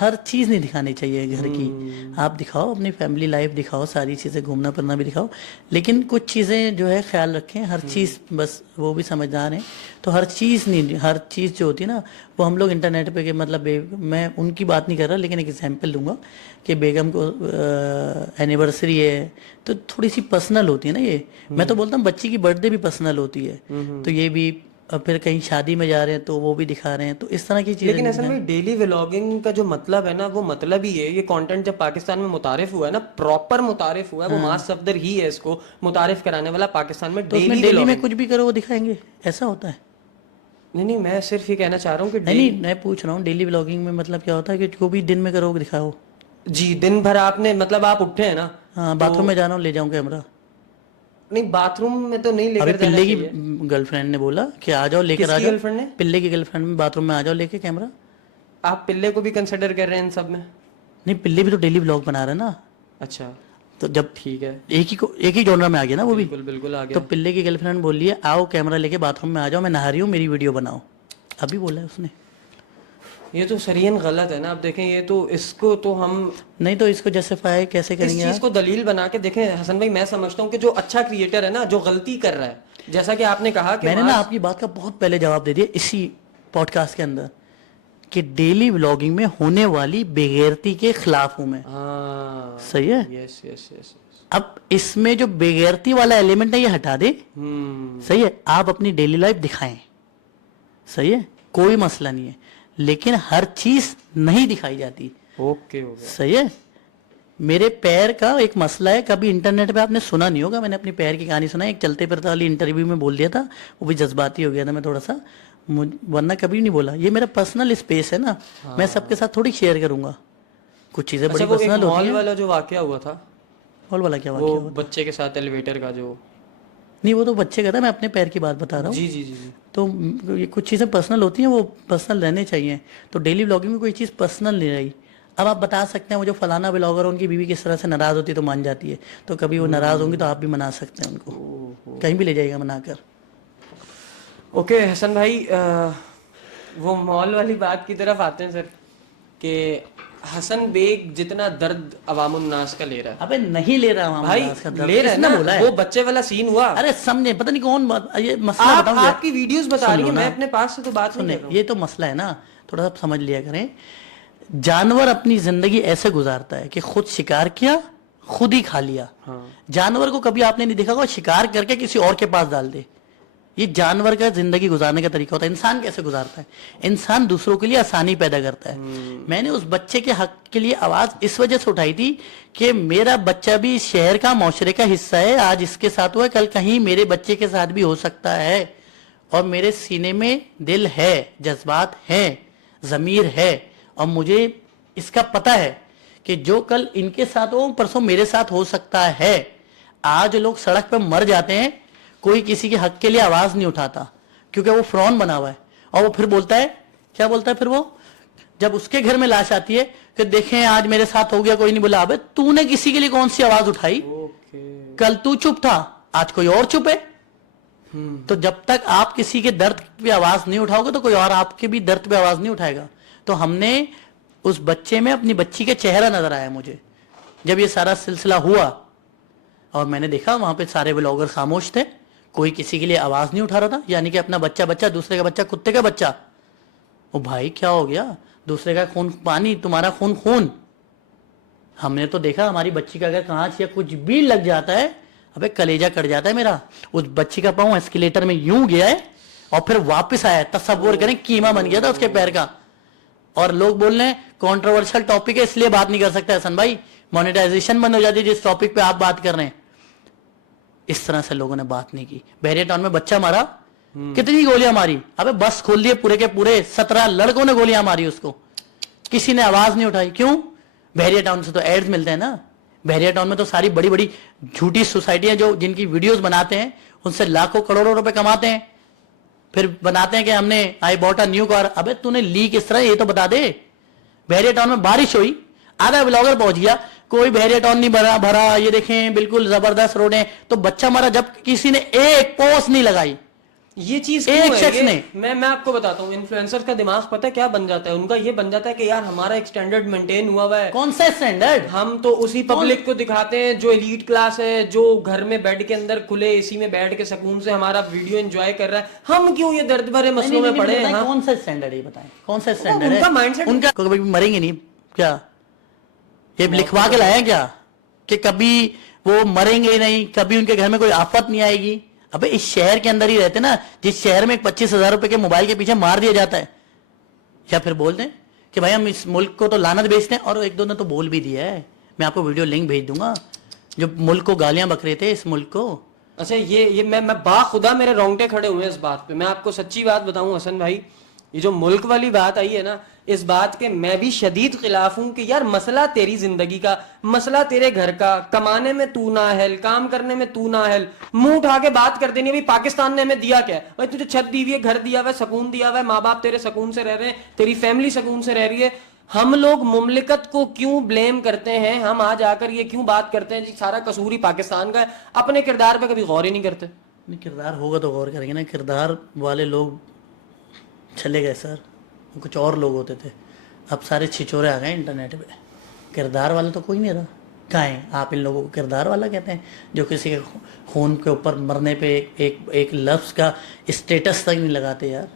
ہر چیز نہیں دکھانی چاہیے گھر کی. آپ دکھاؤ اپنی فیملی لائف دکھاؤ, ساری چیزیں گھومنا پھرنا بھی دکھاؤ, لیکن کچھ چیزیں جو ہے خیال رکھیں. ہر چیز بس وہ بھی سمجھدار ہیں تو ہر چیز نہیں, ہر چیز جو ہوتی ہے نا وہ ہم لوگ انٹرنیٹ پہ کہ مطلب میں ان کی بات نہیں کر رہا, لیکن ایک ایگزامپل دوں گا کہ بیگم کو اینیورسری ہے تو تھوڑی سی پرسنل ہوتی ہے نا یہ. میں تو بولتا ہوں بچی کی برتھ ڈے بھی پرسنل ہوتی ہے, تو یہ بھی پھر کہیں شادی میں جا رہے ہیں تو وہ بھی دکھا رہے ہیں, تو اس طرح کی چیزیں. لیکن اصل میں ڈیلی ولاگنگ کا جو مطلب ہے نا وہ مطلب ہی ہے, یہ کانٹینٹ جب پاکستان میں متعارف ہوا ہے نا, پراپر متعارف ہوا ہے, وہ ماس صفدر ہی ہے اس کو متعارف کرانے والا پاکستان میں. تو اس میں ڈیلی میں کچھ بھی کرو وہ دکھائیں گے, ایسا ہوتا ہے؟ نہیں, میں صرف یہ کہنا چاہ رہا ہوں کہ نہیں, میں پوچھ رہا ہوں ڈیلی ولاگنگ میں مطلب کیا ہوتا ہے کہ جو بھی دن میں کرو دکھاؤ. جی دن بھر آپ نے مطلب آپ اٹھے ہیں نا, ہاں باتھ روم میں جانا ہوں لے جاؤں کیمرہ. نہیں باتھ روم میں تو نہیں لے ابھی کر جانا پلے کی چاہیے. گرل فرینڈ نے بولا کہ آ جاؤ لے کر آ کس کی جاؤ, گرل فرینڈ نے؟ پلے کی گرل فرینڈ میں باتھ روم میں آ جاؤ لے کے کیمرہ. آپ پلے کو بھی کنسیڈر کر رہے ہیں ان سب میں؟ نہیں, پلے بھی تو ڈیلی ولاگ بنا رہا ہے نا. اچھا تو جب ٹھیک ہے, ایک ہی جانرا میں آ گیا نا وہ بھی. بالکل بالکل آ گیا. تو پلے کی گرل فرینڈ بول رہی ہے آؤ کیمرہ لے کے باتھ روم میں آ جاؤ, میں نہا رہی ہوں میری ویڈیو بناؤ. ابھی بولا ہے اس نے. یہ تو سرین غلط ہے نا. اب دیکھیں یہ تو اس کو تو ہم نہیں, تو اس کو جسٹیفائی کیسے کریں اس گے چیز کو دلیل بنا کے دیکھیں حسن بھائی. میں سمجھتا ہوں کہ جو اچھا کریٹر ہے نا, جو غلطی کر رہا ہے, جیسا کہ آپ نے کہا کہ میں نے نا آپ کی بات کا بہت پہلے جواب دے دیا اسی پوڈ کاسٹ کے اندر کہ ڈیلی ولاگنگ میں ہونے والی بےغیرتی کے خلاف ہوں میں. صحیح ہے. یس یس یس. اب اس میں جو بےغیرتی والا ایلیمنٹ ہے یہ ہٹا دے. صحیح ہے, آپ اپنی ڈیلی لائف دکھائیں, صحیح ہے, کوئی مسئلہ نہیں ہے, لیکن ہر چیز نہیں دکھائی جاتی. اوکے صحیح ہے. میرے پیر کا ایک مسئلہ ہے, کبھی انٹرنیٹ پہ آپ نے سنا نہیں ہوگا, میں نے اپنی پیر کی کہانی سنا, ایک چلتے پھرتے والی انٹرویو میں بول دیا تھا, وہ بھی جذباتی ہو گیا تھا میں تھوڑا سا, ورنہ کبھی نہیں بولا. یہ میرا پرسنل اسپیس ہے نا, میں سب کے ساتھ تھوڑی شیئر کروں گا. کچھ چیزیں بڑی پرسنل ہوتی ہیں. مال والا جو واقعہ ہوا تھا, مال والا کیا واقعہ ہوا؟ بچے کے ساتھ ایلیویٹر کا جو, نہیں وہ تو بچے کا تھا, میں اپنے پیر کی بات بتا رہا ہوں. جی جی جی. تو یہ کچھ چیزیں پرسنل ہوتی ہیں, وہ پرسنل رہنے چاہیے. تو ڈیلی ولاگنگ میں کوئی چیز پرسنل نہیں رہی. اب آپ بتا سکتے ہیں وہ جو فلانا بلاگر ان کی بیوی کس طرح سے ناراض ہوتی ہے تو مان جاتی ہے, تو کبھی وہ ناراض ہوں گی تو آپ بھی منا سکتے ہیں ان کو, کہیں بھی لے جائے گا منا کر. اوکے حسن بھائی, وہ مال والی بات کی طرف آتے ہیں سر, کہ حسن بیگ جتنا درد عوام الناس کا لے رہا ہے. ابے نہیں لے رہا ہوں بھائی, لے رہا ہے نا, وہ بچے والا سین ہوا. ارے سمجھے, پتہ نہیں کون یہ مسئلہ بتاؤں. آپ کی ویڈیوز بتا رہی ہیں, میں اپنے پاس سے تو بات نہیں کر رہا ہوں. یہ تو مسئلہ ہے نا, تھوڑا سا سمجھ لیا کریں. جانور اپنی زندگی ایسے گزارتا ہے کہ خود شکار کیا خود ہی کھا لیا. جانور کو کبھی آپ نے نہیں دیکھا ہوگا شکار کر کے کسی اور کے پاس ڈال دے. یہ جانور کا زندگی گزارنے کا طریقہ ہوتا ہے. انسان کیسے گزارتا ہے؟ انسان دوسروں کے لیے آسانی پیدا کرتا ہے. میں نے اس بچے کے حق کے لیے آواز اس وجہ سے اٹھائی تھی کہ میرا بچہ بھی شہر کا معاشرے کا حصہ ہے. آج اس کے ساتھ ہوا ہے, کل کہیں میرے بچے کے ساتھ بھی ہو سکتا ہے. اور میرے سینے میں دل ہے, جذبات ہیں, ضمیر ہے, اور مجھے اس کا پتہ ہے کہ جو کل ان کے ساتھ ہو پرسوں میرے ساتھ ہو سکتا ہے. آج لوگ سڑک پہ مر جاتے ہیں, کوئی کسی کے حق کے لیے آواز نہیں اٹھاتا کیونکہ وہ فرعون بنا ہوا ہے. اور وہ پھر بولتا ہے, کیا بولتا ہے پھر وہ, جب اس کے گھر میں لاش آتی ہے کہ دیکھیں آج میرے ساتھ ہو گیا, کوئی نہیں بولا. ابے تو نے کسی کے لیے کون سی آواز اٹھائی؟ کل تو چپ تھا, آج کوئی اور چپ ہے. تو جب تک آپ کسی کے درد پہ آواز نہیں اٹھاؤ گے تو کوئی اور آپ کے بھی درد پہ آواز نہیں اٹھائے گا. تو ہم نے اس بچے میں اپنی بچی کا چہرہ نظر آیا مجھے جب یہ سارا سلسلہ ہوا, اور میں نے دیکھا وہاں پہ سارے بلاگر خاموش تھے, کوئی کسی کے لیے آواز نہیں اٹھا رہا تھا. یعنی کہ اپنا بچہ دوسرے کا بچہ, کتے کا بچہ. او بھائی کیا ہو گیا, دوسرے کا خون پانی, تمہارا خون خون. ہم نے تو دیکھا ہماری بچی کا اگر کانچ یا کچھ بھی لگ جاتا ہے, ابے کلیجہ کٹ جاتا ہے میرا. اس بچی کا پاؤں ایسکیلیٹر میں یوں گیا ہے اور پھر واپس آیا. تصور کریں کیما بن گیا تھا اس کے پیر کا. اور لوگ بول رہے ہیں کنٹروورشل ٹاپک ہے اس لیے بات نہیں کر سکتے. حسن بھائی مونیٹائزیشن بند ہو جاتی ہے جس ٹاپک پہ آپ بات کر رہے ہیں. اس طرح سے لوگوں نے بات نہیں کی. بحریہ ٹاؤن میں بچہ مارا, کتنی گولیاں ماری, ابے بس کھول دیے پورے کے پورے, 17 لڑکوں نے گولیاں ماری اس کو, کسی نے آواز نہیں اٹھائی. کیوں؟ بحریہ ٹاؤن سے تو ایڈز ملتے ہیں نا. بحریہ ٹاؤن میں تو ساری بڑی بڑی جھوٹی سوسائٹیاں جو جن کی ویڈیوز بناتے ہیں ان سے لاکھوں کروڑوں روپے کماتے ہیں, پھر بناتے ہیں کہ ہم نے آئی باٹ اے نیو کار. ابے تو نے لی کس طرح یہ تو بتا دے. بحریہ ٹاؤن میں بارش ہوئی, آدھا بلاگر پہنچ گیا, کوئی بحریہ ٹاؤن نہیں بھرا, یہ دیکھیں بالکل زبردست روڈیں. تو بچہ مارا جب کسی نے ایک پوسٹ نہیں لگائی. یہ چیز ایک شخص نے میں آپ کو بتاتا ہوں انفلوئنسر کا دماغ پتہ کیا بن جاتا ہے ان کا, یہ بن جاتا ہے کہ یار ہمارا ایک سٹینڈرڈ مینٹین ہوا ہوا ہے. کون سا اسٹینڈرڈ؟ ہم تو اسی پبلک کو دکھاتے ہیں جو ایلیٹ کلاس ہے, جو گھر میں بیڈ کے اندر کھلے اے سی میں بیٹھ کے سکون سے ہمارا ویڈیو انجوائے کر رہا ہے. ہم کیوں یہ درد بھرے مسئلوں میں پڑے ہیں؟ کون سا اسٹینڈرڈ ہے بتائیں, کون سا اسٹینڈرڈ ہے؟ ان کا مائنڈ سیٹ, ان کا کبھی مریں گے نہیں کیا؟ یہ لکھوا کے لائے کیا کہ کبھی وہ مریں گے نہیں, کبھی ان کے گھر میں کوئی آفت نہیں آئے گی؟ ابے اس شہر کے اندر ہی رہتے نا جس شہر میں 25,000 روپے کے موبائل کے پیچھے مار دیا جاتا ہے. یا پھر بول دیں کہ بھائی ہم اس ملک کو تو لعنت بیچتے ہیں, اور ایک دو نے تو بول بھی دیا ہے, میں آپ کو ویڈیو لنک بھیج دوں گا, جو ملک کو گالیاں بک رہے تھے اس ملک کو. اچھا یہ میں باخدا میرے رونگٹے کھڑے ہوئے اس بات پہ. میں آپ کو سچی بات بتاؤں حسن بھائی, یہ جو ملک والی بات آئی ہے نا, اس بات کے میں بھی شدید خلاف ہوں کہ یار مسئلہ تیری زندگی کا, مسئلہ تیرے گھر کا, کمانے میں تو نااہل, کام کرنے میں تو نااہل, منہ اٹھا کے بات کر دینی. بھائی پاکستان نے ہمیں دیا کیا ہے؟ بھائی تجھے چھت دی ہوئی ہے, گھر دیا ہوا ہے, سکون دیا ہوا ہے, ماں باپ تیرے سکون سے رہ رہے ہیں, تیری فیملی سکون سے رہ رہی ہے. ہم لوگ مملکت کو کیوں بلیم کرتے ہیں؟ ہم آج آ کر یہ کیوں بات کرتے ہیں جی سارا قصور ہی پاکستان کا ہے؟ اپنے کردار پہ کبھی غور ہی نہیں کرتے. کردار ہوگا تو غور کریں گے نا. کردار والے لوگ چلے گئے سر, کچھ اور لوگ ہوتے تھے, اب سارے چھچورے آ گئے انٹرنیٹ پہ. کردار والا تو کوئی نہیں رہا. کہاں ہیں آپ ان لوگوں کو کردار والا کہتے ہیں جو کسی کے خون کے اوپر مرنے پہ ایک لفظ کا اسٹیٹس تک نہیں لگاتے یار.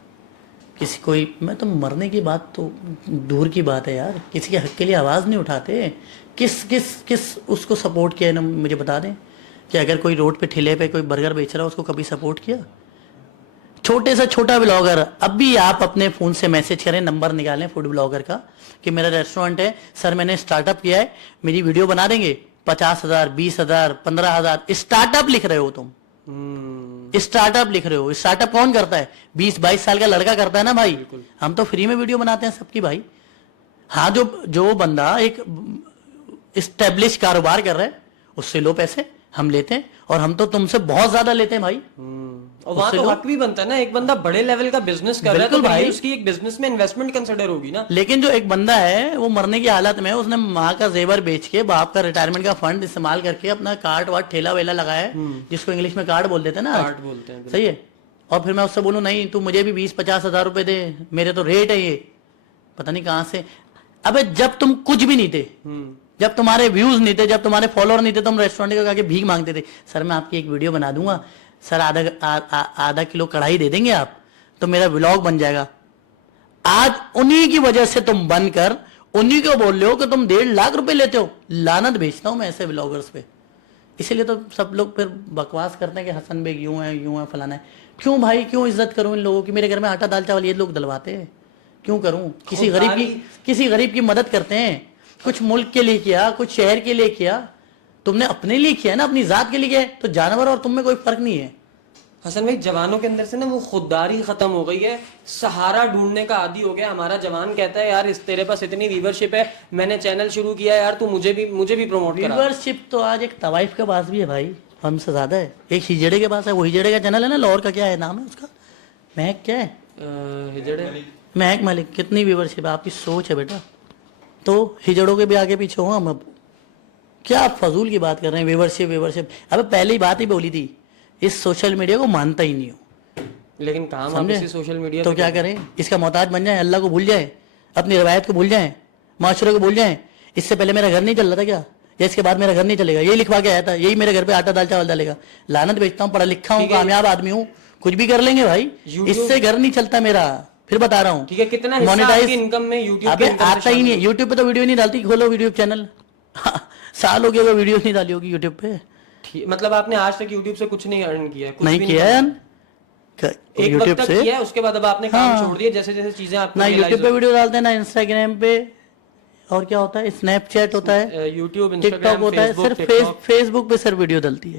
کسی کوئی, میں تو مرنے کی بات تو دور کی بات ہے یار, کسی کے حق کے لیے آواز نہیں اٹھاتے. کس اس کو سپورٹ کیا ہے نا, مجھے بتا دیں کہ اگر کوئی روڈ پہ ٹھیلے پہ کوئی برگر بیچ رہا ہے اس کو کبھی سپورٹ کیا؟ چھوٹے سے چھوٹا بلاگر, اب بھی آپ اپنے فون سے میسج کریں, نمبر نکالیں فوڈ بلاگر کا کہ میرا ریسٹورنٹ ہے سر, میں نے اسٹارٹ اپ کیا ہے, میری ویڈیو بنا دیں گے, 50,000 20,000 15,000. اسٹارٹ اپ لکھ رہے ہو تم, اسٹارٹ اپ لکھ رہے ہو. اسٹارٹ اپ کون کرتا ہے؟ 20-22 سال کا لڑکا کرتا ہے نا بھائی. ہم تو فری میں ویڈیو بناتے ہیں سب کی بھائی. ہاں جو بندہ ایک اسٹیبلش کاروبار کر رہا ہے اس سے لو پیسے, ہم لیتے ہیں, اور ہم تو تم سے بہت زیادہ لیتے ہیں بھائی. اور وہاں تو حق بھی بنتا ہے نا, ایک بندہ بڑے لیول کا بزنس کر رہا ہے تو بھائی اس کی ایک بزنس میں انویسٹمنٹ کنسیڈر ہوگی نا. لیکن جو ایک بندہ ہے وہ مرنے کی حالت میں, اس نے ماں کا زیور بیچ کے, باپ کا ریٹائرمنٹ کا فنڈ استعمال کر کے اپنا کارٹ واٹ ٹھیلا ویلا لگایا ہے, جس کو انگلش میں کارڈ بول دیتے ہیں نا, کارڈ بولتے ہیں, صحیح ہے. اور پھر میں اس سے بولوں نہیں تو مجھے بھی 20-50 ہزار روپے دے, میرے تو ریٹ ہے یہ, پتہ نہیں کہاں سے. ابے جب تم کچھ بھی نہیں تھے, جب تمہارے ویوز نہیں تھے, جب تمہارے فالوور نہیں تھے, تم ریسٹورینٹ کو کہا کے بھیک مانگتے تھے, سر میں آپ کی ایک ویڈیو بنا دوں گا سر, آدھا کلو کڑھائی دے دیں گے آپ تو میرا ولاگ بن جائے گا. آج انہی کی وجہ سے تم بن کر انہی کو بول رہے ہو کہ تم 1.5 لاکھ روپے لیتے ہو. لعنت بھیجتا ہوں میں ایسے ولاگرز پہ. اسی لیے تو سب لوگ پھر بکواس کرتے ہیں کہ حسن بیگ یوں ہے فلانا ہے. کیوں بھائی, کیوں عزت کروں ان لوگوں کی؟ میرے گھر میں آٹا دال چاول یہ لوگ دلواتے ہیں, کیوں کروں؟ کسی غریب کی مدد کرتے ہیں. کچھ ملک کے لیے کیا, کچھ شہر کے لیے کیا, تم نے اپنے لیے کیا نا, اپنی ذات کے لیے کیا. تو جانور اور تم میں کوئی فرق نہیں ہے. حسن بھائی جوانوں کے اندر سے نا وہ خودداری ختم ہو گئی ہے, سہارا ڈھونڈنے کا عادی ہو گیا. ہمارا جوان کہتا ہے یار اس تیرے پاس اتنی ویورشپ ہے, میں نے چینل شروع کیا ہے یار, تو مجھے بھی پروموٹ کرا. ویورشپ تو آج ایک طوائف کے پاس بھی ہے بھائی, ہم سے زیادہ ہے. ایک ہجڑے کے پاس ہے, وہ ہجڑے کا چینل ہے نا لاہور کا, کیا ہے نام ہے اس کا, مہک کیا ہے, ہجڑے مہک ملک. کتنی ویورشپ ہے, آپ کی سوچ ہے بیٹا. تو ہجڑوں کے بھی آگے پیچھے ہوں ہم. اب کیا آپ فضول کی بات کر رہے ہیں, ویورشپ. اب پہلے ہی بات ہی بولی تھی, اس سوشل میڈیا کو مانتا ہی نہیں ہوں. لیکن کام آپ اسی سوشل میڈیا تو کیا کریں, اس کا محتاج بن جائیں, اللہ کو بھول جائیں, اپنی روایت کو بھول جائیں, معاشرے کو بھول جائیں. اس سے پہلے میرا گھر نہیں چل رہا تھا کیا, یا اس کے بعد میرا گھر نہیں چلے گا؟ یہی لکھوا کے آیا تھا, یہی میرے گھر پہ آٹا دال چاول ڈالے گا. لعنت بیچتا ہوں, پڑھا لکھا ہوں, کامیاب آدمی ہوں, کچھ بھی کر لیں گے بھائی, اس سے گھر نہیں چلتا میرا. پھر بتا رہا ہوں, کتنا مونیٹائز انکم میں یوٹیوب پہ آتا ہی نہیں ہے. یوٹیوب پہ تو ویڈیو نہیں ڈالتی, کھولو ویڈیو چینل, سال ہو گیا ویڈیو نہیں ڈالی ہوگی یوٹیوب پہ. مطلب آپ نے آج تک یوٹیوب سے کچھ نہیں ارن کیا ہے؟ نہیں کیا ہے, ایک وقت تک کیا ہے, اس کے بعد اب آپ نے کام چھوڑ دیا جیسے جیسے چیزیں آپ کو نہ یوٹیوب پہ ویڈیو ڈالتے ہیں, نہ انسٹاگرام پہ, اور کیا ہوتا ہے, اسنیپ چیٹ ہوتا ہے, یوٹیوب, ٹک ٹاک ہوتا ہے, صرف فیس بک پہ سر ویڈیو ڈلتی ہے.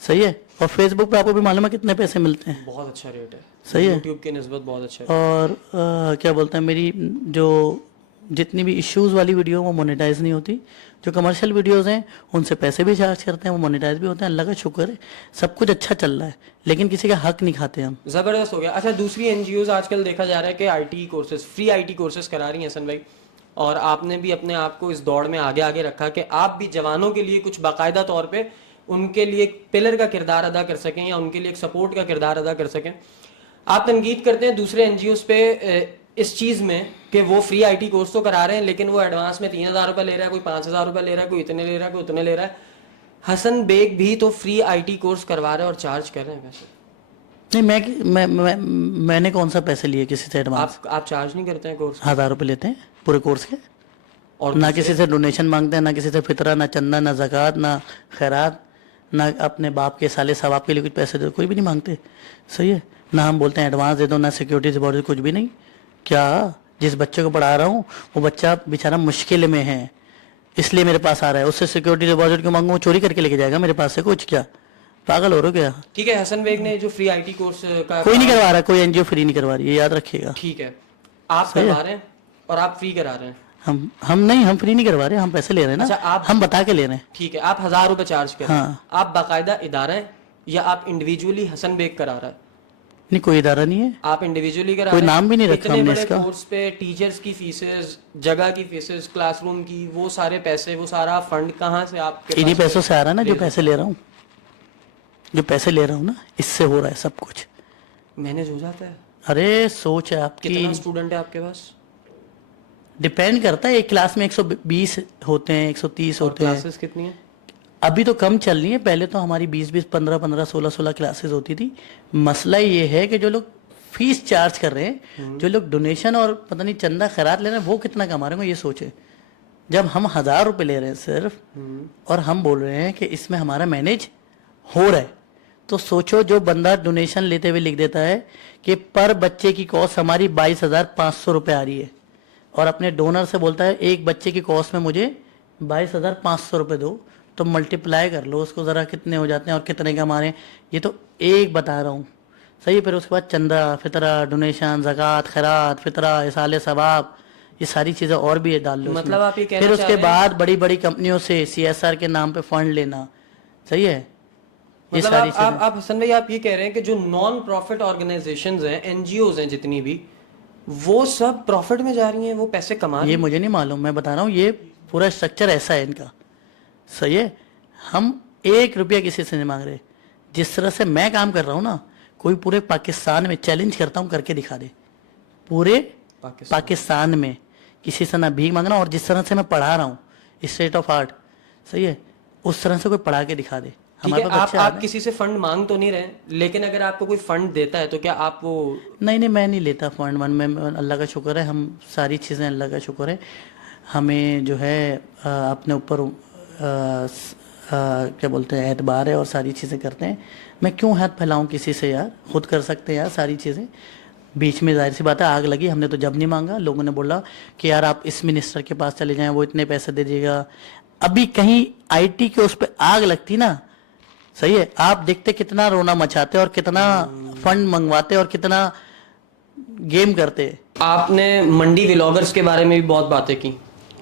صحیح ہے. اور فیس بک پہ آپ کو بھی معلوم ہے کتنے پیسے ملتے ہیں, بہت اچھا ریٹ ہے. صحیح ہے, یوٹیوب کی نسبت بہت اچھا. اور کیا بولتے ہیں, میری جو جتنی بھی ایشوز والی ویڈیو وہ مونیٹائز نہیں ہوتی. جو کمرشل ویڈیوز ہیں ان سے پیسے بھی چارج کرتے ہیں, وہ مونیٹائز بھی ہوتے ہیں. اللہ کا شکر ہے, سب کچھ اچھا چل رہا ہے, لیکن کسی کا حق نہیں کھاتے ہم. زبردست ہو گیا. اچھا دوسری این جی اوز آج کل دیکھا جا رہا ہے کہ I T courses, free I T courses کرا رہی ہیں حسن بھائی, اور آپ نے بھی اپنے آپ کو اس دوڑ میں آگے رکھا کہ آپ بھی جوانوں کے لیے کچھ باقاعدہ طور پہ ان کے لیے ایک پلر کا کردار ادا کر سکیں, یا ان کے لیے ایک سپورٹ کا کردار ادا کر سکیں. آپ تنقید کرتے ہیں دوسرے این جی اوز پہ اس چیز میں کہ وہ فری آئی ٹی کورس تو کرا رہے ہیں لیکن وہ ایڈوانس میں 3,000 روپے لے رہا ہے, کوئی 5,000 روپے لے رہا ہے, کوئی اتنے لے رہا ہے, کوئی اتنے لے رہا ہے. حسن بیگ بھی تو فری آئی ٹی کورس کروا رہے ہیں اور چارج کر رہے ہیں پیسے. نہیں, میں نے کون سا پیسے لیے کسی سے ایڈوانس؟ آپ چارج نہیں کرتے ہیں کورس؟ 1,000 روپے لیتے ہیں پورے کورس کے, اور نہ کسی سے ڈونیشن مانگتے ہیں, نہ کسی سے فطرہ, نہ چندہ, نہ زکوٰۃ, نہ خیرات, نہ اپنے باپ کے سالے ثواب کے لیے کچھ پیسے دے, کوئی بھی نہیں مانگتے. صحیح ہے, نہ ہم بولتے ہیں ایڈوانس دے دو, نہ سیکورٹی ڈپازٹ, کچھ بھی نہیں. کیا جس بچے کو پڑھا رہا ہوں وہ بچہ بیچارہ مشکل میں ہے اس لیے میرے پاس آ رہا ہے, اس سے سیکورٹی ڈپازٹ کیوں مانگوں؟ وہ چوری کر کے لے کے جائے گا میرے پاس سے کچھ. کیا پاگل ہو رہے ہو کیا؟ ٹھیک ہے, حسن بیگ نے جو فری آئی ٹی کورس کا کوئی نہیں کروا رہا, کوئی این جی او فری نہیں کروا رہی ہے, یاد رکھیے گا. ٹھیک ہے, آپ کروا رہے ہیں اور آپ فری کرا رہے ہیں. ہم فری نہیں کروا رہے, ہم پیسے لے رہے ہیں نا, ہم بتا کے لے رہے ہیں. ٹھیک ہے, آپ 1,000 روپے چارج کر رہے ہیں. آپ باقاعدہ ادارہ ہیں یا آپ انڈیویجولی حسن بیگ کرا رہا ہے؟ نہیں, کوئی ادارہ نہیں ہے, آپ انڈیویجولی کرا رہے کوئی ہیں. نام بھی نہیں رکھا ہم نے اس کا. کورس پہ ٹیچرز کی فیسز, جگہ کی فیسز, کلاس روم کی, وہ سارے پیسے, وہ سارا فنڈ کہاں سے آپ کے انہی پیسوں سے آ رہا ہے نا, جو پیسے لے رہا ہوں, جو پیسے لے رہا ہوں نا, اس سے ہو رہا ہے سب کچھ. مینیج ہو جاتا ہے؟ ارے سوچ ہے آپ کی. کتنا اسٹوڈنٹ ہے آپ کے پاس؟ ڈیپینڈ کرتا ہے, ایک کلاس میں 120 ہوتے ہیں, 130 ہوتے ہیں. کلاسز کتنی ہیں؟ ابھی تو کم چل رہی ہیں, پہلے تو ہماری 20 15 16 کلاسز ہوتی تھی. مسئلہ یہ ہے کہ جو لوگ فیس چارج کر رہے ہیں, جو لوگ ڈونیشن اور پتہ نہیں چندہ خیرات لے رہے ہیں, وہ کتنا کما رہے ہیں یہ سوچے. جب ہم 1,000 روپے لے رہے ہیں صرف, اور ہم بول رہے ہیں کہ اس میں ہمارا مینیج ہو رہا ہے, تو سوچو جو بندہ ڈونیشن لیتے ہوئے لکھ دیتا ہے کہ پر بچے کی کاسٹ ہماری 22,500 روپے آ رہی ہے, اور اپنے ڈونر سے بولتا ہے ایک بچے کی کاسٹ میں مجھے 22,500 روپے دو, تو ملٹیپلائی کر لو اس کو ذرا کتنے ہو جاتے ہیں اور کتنے کا ہمارے. یہ تو ایک بتا رہا ہوں, صحیح. پھر اس کے بعد چندہ, فطرہ, ڈونیشن, زکوٰۃ, خیرات, فطرہ, اصال ثواب, یہ ساری چیزیں اور بھی ڈال لو. مطلب آپ یہ کہنا پھر اس کے بعد بڑی بڑی کمپنیوں سے CSR کے نام پہ فنڈ لینا. صحیح ہے, یہ ساری چیزیں. آپ حسن بھائی آپ یہ کہہ رہے ہیں کہ جو نان پروفٹ آرگنائزیشنز ہیں, این جی اوز ہیں جتنی بھی, وہ سب پروفٹ میں جا رہی ہیں, وہ پیسے کما رہی ہیں؟ یہ مجھے نہیں معلوم, میں بتا رہا ہوں یہ پورا اسٹرکچر ایسا ہے ان کا. صحیح ہے, ہم 1 روپیہ کسی سے نہیں مانگ رہے. جس طرح سے میں کام کر رہا ہوں نا, کوئی پورے پاکستان میں چیلنج کرتا ہوں کر کے دکھا دے, پورے پاکستان میں کسی سے نہ بھیک مانگنا, اور جس طرح سے میں پڑھا رہا ہوں اسٹیٹ آف آرٹ, صحیح ہے, اس طرح سے کوئی پڑھا کے دکھا دے. آپ کسی سے فنڈ مانگ تو نہیں رہے, لیکن اگر آپ کو کوئی فنڈ دیتا ہے تو کیا آپ وہ؟ نہیں, میں نہیں لیتا فنڈ. میں اللہ کا شکر ہے, ہم ساری چیزیں اللہ کا شکر ہے, ہمیں جو ہے اپنے اوپر کیا بولتے ہیں اعتبار ہے, اور ساری چیزیں کرتے ہیں. میں کیوں ہاتھ پھیلاؤں کسی سے یار, خود کر سکتے ہیں یار ساری چیزیں. بیچ میں ظاہر سی بات ہے آگ لگی, ہم نے تو جب نہیں مانگا, لوگوں نے بولا کہ یار آپ اس منسٹر کے پاس چلے جائیں, وہ اتنے پیسے دے دیے گا. ابھی کہیں آئی ٹی کے اس پہ آگ لگتی نا, صحیح ہے, آپ دیکھتے کتنا رونا مچاتے اور کتنا فنڈ منگواتے اور کتنا گیم کرتے. آپ نے منڈی ولاگرز کے بارے میں بھی بہت باتیں کی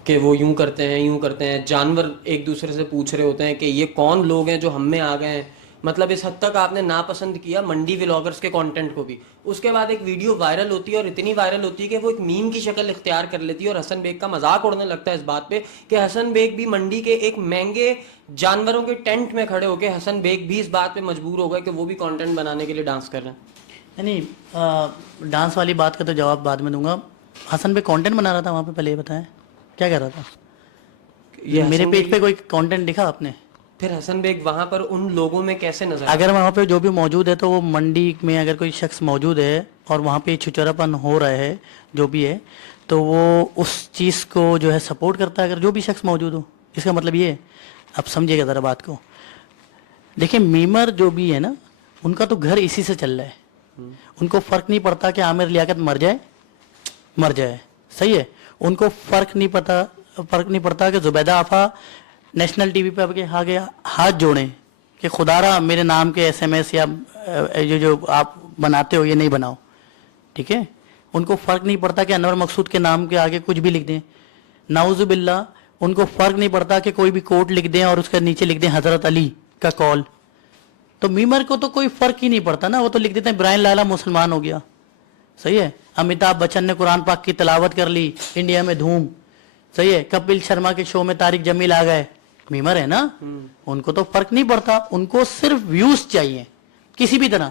کہ وہ یوں کرتے ہیں, یوں کرتے ہیں, جانور ایک دوسرے سے پوچھ رہے ہوتے ہیں کہ یہ کون لوگ ہیں جو ہم میں آ گئے ہیں. مطلب اس حد تک آپ نے ناپسند کیا منڈی ولاگرز کے کانٹینٹ کو بھی. اس کے بعد ایک ویڈیو وائرل ہوتی ہے, اور اتنی وائرل ہوتی ہے کہ وہ ایک میم کی شکل اختیار کر لیتی ہے, اور حسن بیگ کا مذاق اڑنے لگتا ہے اس بات پہ کہ حسن بیگ بھی منڈی کے ایک مہنگے جانوروں کے ٹینٹ میں کھڑے ہو کے حسن بیگ بھی اس بات پہ مجبور ہو گئے کہ وہ بھی کانٹینٹ بنانے کے لیے ڈانس کر رہے ہیں. نہیں, ڈانس والی بات کا تو جواب بعد میں دوں گا. حسن بیگ کانٹینٹ بنا رہا تھا وہاں پہ, پہلے یہ بتائیں کیا کر رہا تھا؟ میرے پیج پہ کوئی کانٹینٹ دکھا آپ نے؟ پھر حسن بیگ وہاں پر ان لوگوں میں کیسے نظر؟ اگر وہاں پہ جو بھی موجود ہے, تو وہ منڈی میں اگر کوئی شخص موجود ہے اور وہاں پہ چھچوراپن ہو رہا ہے جو بھی ہے, تو وہ اس چیز کو جو ہے سپورٹ کرتا ہے, اگر جو بھی شخص موجود ہو. اس کا مطلب یہ ہے, اب سمجھیے گا ذرا بات کو. دیکھیں میمر جو بھی ہے نا, ان کا تو گھر اسی سے چل رہا ہے. ان کو فرق نہیں پڑتا کہ عامر لیاقت مر جائے, صحیح ہے. ان کو فرق نہیں پڑتا کہ زبیدہ آفا نیشنل ٹی وی پہ آگے ہاتھ جوڑیں کہ خدا را میرے نام کے SMS یا جو آپ بناتے ہو یہ نہیں بناؤ, ٹھیک ہے. ان کو فرق نہیں پڑتا کہ انور مقصود کے نام کے آگے کچھ بھی لکھ دیں, نعوذ باللہ. ان کو فرق نہیں پڑتا کہ کوئی بھی کوٹ لکھ دیں اور اس کے نیچے لکھ دیں حضرت علی کا کال. تو میمر کو تو کوئی فرق ہی نہیں پڑتا نا, وہ تو لکھ دیتے ہیں برائن لالا مسلمان ہو گیا, صحیح ہے. امیتابھ بچن نے قرآن پاک کی تلاوت کر لی, انڈیا میں دھوم, صحیح ہے. کپل شرما کے شو میں طارق جمیل آ گئے, میمر ہے نا. ان کو تو فرق نہیں پڑتا, ان کو صرف ویوز چاہیے کسی بھی طرح.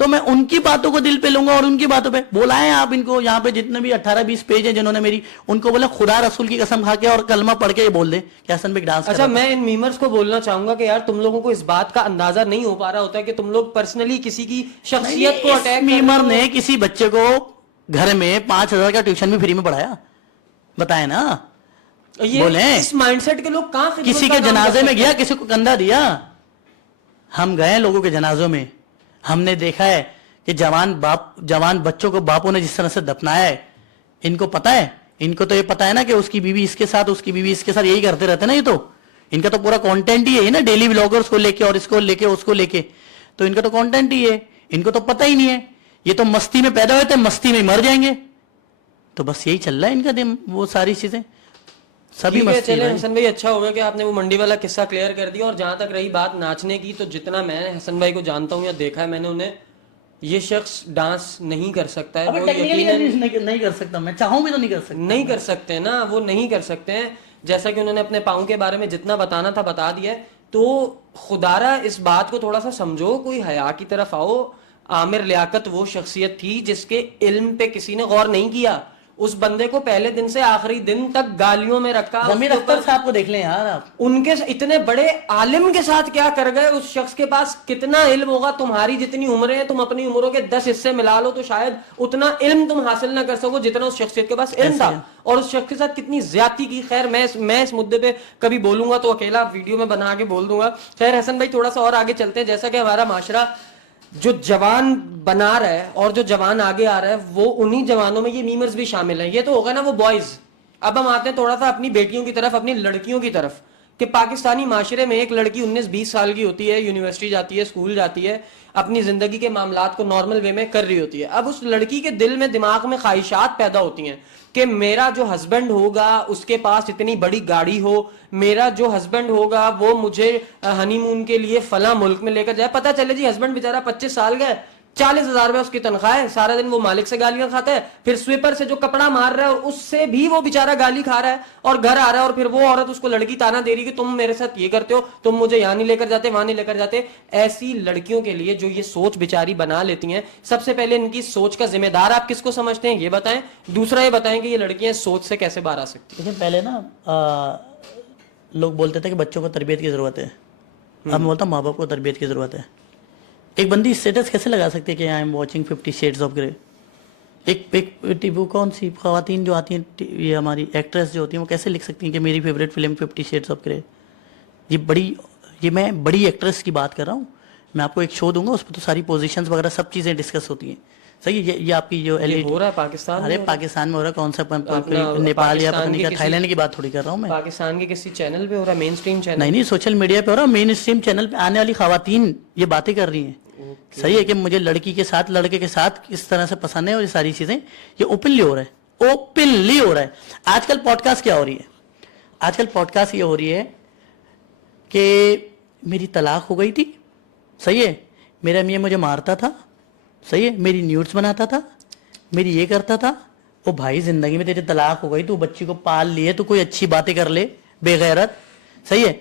تو میں ان کی باتوں کو دل پہ لوں گا اور ان کی باتوں پہ بلائیں آپ ان کو یہاں پہ جتنے بھی 18-20 پیج ہیں جنہوں نے میری, ان کو بولے خدا رسول کی قسم کھا کے اور کلمہ پڑھ کے یہ بول دیں کہ حسن بیگ ڈانس. اچھا میں ان میمرز کو بولنا چاہوں گا کہ یار تم لوگوں کو اس بات کا اندازہ نہیں ہو پا رہا ہوتا ہے کہ تم لوگ پرسنلی کسی کی شخصیت کو اٹیک. میمر نے کسی بچے کو گھر میں 5,000 کا ٹیوشن بھی فری میں پڑھایا, بتائیں نا. بولیں اس مائنڈ سیٹ کے لوگ کہاں کسی کے جنازے میں گیا, کسی کو کندھا دیا. ہم گئے لوگوں کے جنازوں میں, ہم نے دیکھا ہے کہ جوان بچوں کو باپوں نے جس طرح سے دفنایا ہے. ان کو پتا ہے, ان کو تو یہ پتا ہے نا کہ اس کی بیوی اس کے ساتھ, اس کی بیوی اس کے ساتھ, یہی کرتے رہتے نا. یہ تو ان کا تو پورا کانٹینٹ ہی ہے نا, ڈیلی ولاگرز کو لے کے اور اس کو لے کے اس کو لے کے, تو ان کا تو کانٹینٹ ہی ہے. ان کو تو پتہ ہی نہیں ہے, یہ تو مستی میں پیدا ہوئے تھے, مستی میں مر جائیں گے. تو بس یہی چل رہا ہے ان کا دن, وہ ساری چیزیں سبھی مستی. چلیں حسن بھائی اچھا ہوگا کہ آپ نے وہ منڈی والا قصہ کلیئر کر دیا. اور جہاں تک رہی بات ناچنے کی, تو جتنا میں نے حسن بھائی کو جانتا ہوں یا دیکھا ہے میں نے انہیں, یہ شخص ڈانس نہیں کر سکتا ہے. وہ نہیں کر سکتا, میں چاہوں بھی تو نہیں کر سکتا. نہیں کر سکتے نا, وہ نہیں کر سکتے ہیں. جیسا کہ انہوں نے اپنے پاؤں کے بارے میں جتنا بتانا تھا بتا دیا ہے. تو خدارا اس بات کو تھوڑا سا سمجھو, کوئی حیا کی طرف آؤ. عامر لیاقت وہ شخصیت تھی جس کے علم پہ کسی نے غور نہیں کیا. اس بندے کو پہلے دن سے آخری دن تک گالیوں میں رکھا. ضمیر اختر صاحب کو دیکھ لیں یار آپ, ان کے اتنے بڑے عالم کے ساتھ کیا کر گئے. اس شخص کے پاس کتنا علم ہوگا, تمہاری جتنی عمریں ہیں, تم اپنی عمروں کے 10 حصے ملا لو تو شاید اتنا علم تم حاصل نہ کر سکو جتنا اس شخصیت کے پاس علم تھا. اور اس شخص کے ساتھ کتنی زیادتی کی. خیر میں اس مدے پہ کبھی بولوں گا تو اکیلا ویڈیو میں بنا کے بول دوں گا. خیر حسن بھائی تھوڑا سا اور آگے چلتے ہیں. جیسا کہ ہمارا معاشرہ جو جوان بنا رہا ہے اور جو جوان آگے آ رہا ہے, وہ انہی جوانوں میں یہ میمرز بھی شامل ہیں. یہ تو ہوگا نا وہ بوائز. اب ہم آتے ہیں تھوڑا سا اپنی بیٹیوں کی طرف, اپنی لڑکیوں کی طرف, کہ پاکستانی معاشرے میں ایک لڑکی 19-20 سال کی ہوتی ہے, یونیورسٹی جاتی ہے, اسکول جاتی ہے, اپنی زندگی کے معاملات کو نارمل وے میں کر رہی ہوتی ہے. اب اس لڑکی کے دل میں دماغ میں خواہشات پیدا ہوتی ہیں کہ میرا جو ہسبینڈ ہوگا اس کے پاس اتنی بڑی گاڑی ہو, میرا جو ہسبینڈ ہوگا وہ مجھے ہنی مون کے لیے فلاں ملک میں لے کر جائے. پتہ چلے جی ہسبینڈ بیچارہ 25 سال کا ہے, 40,000 روپے اس کی تنخواہ ہے, سارا دن وہ مالک سے گالیاں کھاتا ہے, پھر سویپر سے جو کپڑا مار رہا ہے اور اس سے بھی وہ بیچارہ گالی کھا رہا ہے, اور گھر آ رہا ہے اور پھر وہ عورت اس کو لڑکی تانا دے رہی کہ تم میرے ساتھ یہ کرتے ہو, تم مجھے یہاں نہیں لے کر جاتے, وہاں نہیں لے کر جاتے. ایسی لڑکیوں کے لیے جو یہ سوچ بیچاری بنا لیتی ہیں, سب سے پہلے ان کی سوچ کا ذمہ دار آپ کس کو سمجھتے ہیں یہ بتائیں. دوسرا یہ بتائیں کہ یہ لڑکیاں سوچ سے کیسے باہر آ سکتی ہیں. لیکن پہلے نا لوگ بولتے تھے کہ بچوں کو تربیت کی ضرورت ہے, اب میں بولتا ہوں ماں باپ کو تربیت کی ضرورت ہے. ایک بندی اسٹیٹس کیسے لگا سکتی ہے کہ I am watching 50 shades of grey. ایک وہ کون سی خواتین جو آتی ہیں, یہ ہماری ایکٹریس جو ہوتی ہیں, وہ کیسے لکھ سکتی ہیں کہ میری فیوریٹ فلم 50 شیڈز آف گرے. یہ میں بڑی ایکٹریس کی بات کر رہا ہوں. میں آپ کو ایک شو دوں گا, اس پہ تو ساری پوزیشنز وغیرہ سب چیزیں ڈسکس ہوتی ہیں. صحیح ہے, یہ آپ کی جو ہو رہا ہے پاکستان میں, پاکستان میں ہو رہا ہے, کون سا نیپال یا پتہ نہیں کیا, تھائی لینڈ کی بات تھوڑی کر رہا ہوں میں. پاکستان کے کسی چینل پہ ہو رہا ہے, مین اسٹریم چینل نہیں سوشل میڈیا پہ ہو رہا ہے. مین اسٹریم چینل پہ آنے والی خواتین یہ باتیں کر رہی ہیں. صحیح ہے کہ مجھے لڑکی کے ساتھ لڑکے کے ساتھ اس طرح سے پسند ہے, اور یہ ساری چیزیں یہ اوپنلی ہو رہا ہے, اوپنلی ہو رہا ہے. آج کل پوڈ کاسٹ کیا ہو رہی ہے, آج کل پوڈ کاسٹ یہ ہو رہی ہے کہ میری طلاق ہو گئی تھی, صحیح ہے, میرا میاں مجھے مارتا تھا, صحیح ہے, میری نیوڈس بناتا تھا, میری یہ کرتا تھا. او بھائی زندگی میں تیری طلاق ہو گئی, تو بچی کو پال لیے, تو کوئی اچھی باتیں کر لے, بے غیرت. صحیح ہے,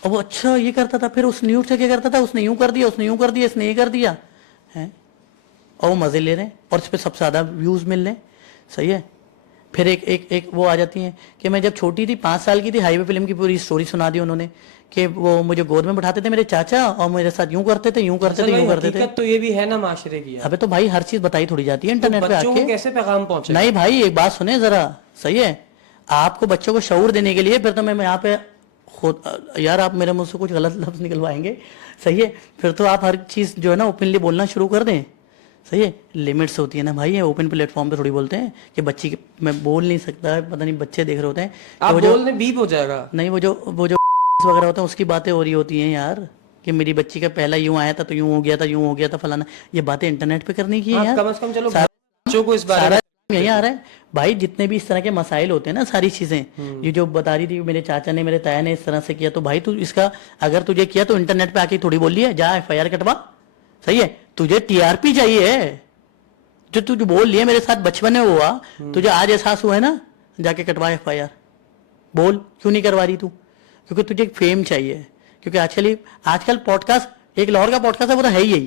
اور وہ اچھا یہ کرتا تھا, پھر اس نیوڈ سے کیا کرتا تھا, اس نے یوں کر دیا, اس نے یوں کر دیا, اس نے یہ کر دیا ہے, اور وہ مزے لے رہے ہیں, اور اس پہ سب سے زیادہ ویوز مل رہے ہیں. صحیح ہے. پھر ایک وہ آ جاتی ہیں کہ میں جب چھوٹی تھی 5 سال کی تھی, ہائی وے فلم کی پوری اسٹوری سنا دی انہوں نے کہ وہ مجھے گود میں بٹھاتے تھے میرے چاچا, اور میرے ساتھ یوں کرتے تھے, یوں کرتے تھے, یوں کرتے تھے. تو یہ بھی ہے نا معاشرے کی. ابے تو بھائی ہر چیز بتائی تھوڑی جاتی ہے انٹرنیٹ پہ آ کے, کیسے پیغام پہنچے. نہیں بھائی ایک بات سنیں ذرا. صحیح ہے, آپ کو بچوں کو شعور دینے کے لیے, پھر تو میں یہاں پہ خود یار آپ میرے منہ سے کچھ غلط لفظ نکلوائیں گے. صحیح ہے, پھر تو آپ ہر چیز جو ہے نا اوپنلی بولنا شروع کر دیں. صحیح ہے, لمٹس ہوتی ہے نا بھائی. اوپن پلیٹ فارم پہ تھوڑی بولتے ہیں کہ بچی میں بول نہیں سکتا, پتہ نہیں بچے دیکھ رہے ہوتے ہیں, آپ بولنے بیپ ہو جائے گا. نہیں وہ جو وغیرہ ہوتا ہے اس کی باتیں ہو رہی ہوتی ہیں یار, کہ میری بچی کا پہلا یوں آیا تھا تو یوں ہو گیا تھا, یوں ہو گیا تھا فلانا. یہ باتیں انٹرنیٹ پہ کرنے کی ہیں یار, کم از کم چلو بچوں کو اس بارے میں یہی آ رہا ہے بھائی. جتنے بھی اس طرح کے مسائل ہوتے ہیں نا, ساری چیزیں یہ جو بتا رہی تھی میرے چاچا نے, میرے تایا نے اس طرح سے کیا, تو بھائی تو اس کا اگر تجھے کیا تو انٹرنیٹ پہ آ کے تھوڑی بول لی ہے, جا FIR کٹوا. صحیح ہے, تجھے TRP چاہیے, جو تجھے بول لیے میرے ساتھ بچپن میں ہوا, تجھے آج احساس ہوا ہے نا, جا کے کٹوا FIR. بول کیوں نہیں کروا رہی تو, کیونکہ تجھے ایک فیم چاہیے. کیونکہ آج کل پوڈ کاسٹ, ایک لاہور کا پوڈ کاسٹ ہے, وہ تو ہے ہی یہی,